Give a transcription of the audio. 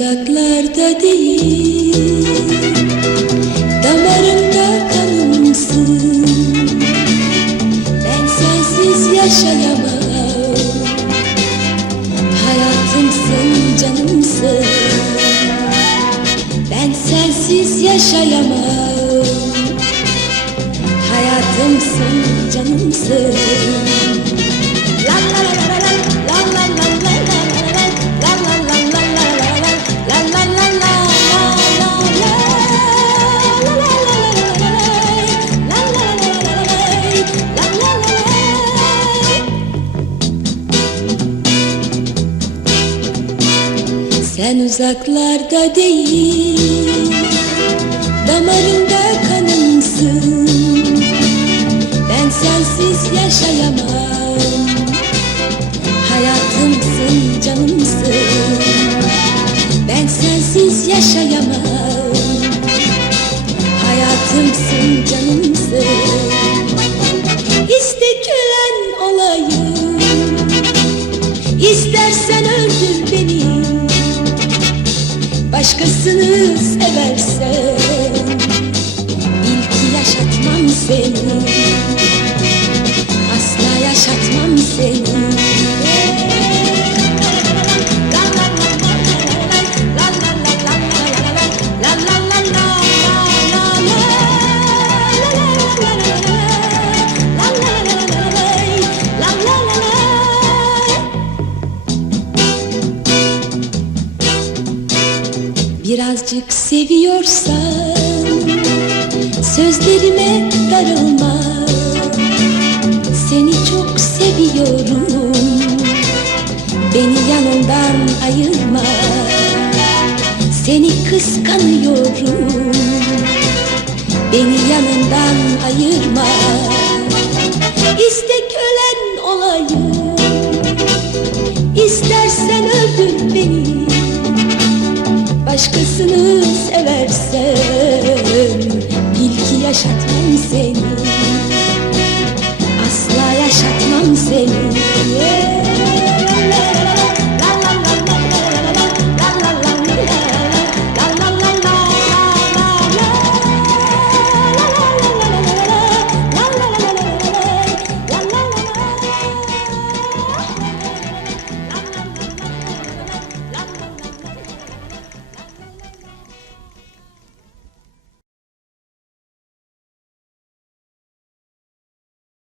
uzaklarda değil Damarımda kanımsın Ben sensiz yaşayamam. Hayatımsın canımsın. Ben sensiz yaşayamam. Hayatımsın canımsın Uzaklarda değil. Damarımda kanımsın. Ben sensiz yaşayamam. Hayatımsın canımsın. Ben sensiz yaşayamam. Hayatımsın canımsın. İsteklen olayım Başkasını seversen Bil ki yaşatmam seni Asla yaşatmam seni Birazcık seviyorsan Sözlerime darılma. Seni çok seviyorum. Beni yanından ayırma. Seni kıskanıyorum. Beni yanından ayırma. İste kölen olayım Seversen Bil ki yaşatmam seni. Asla yaşatmam seni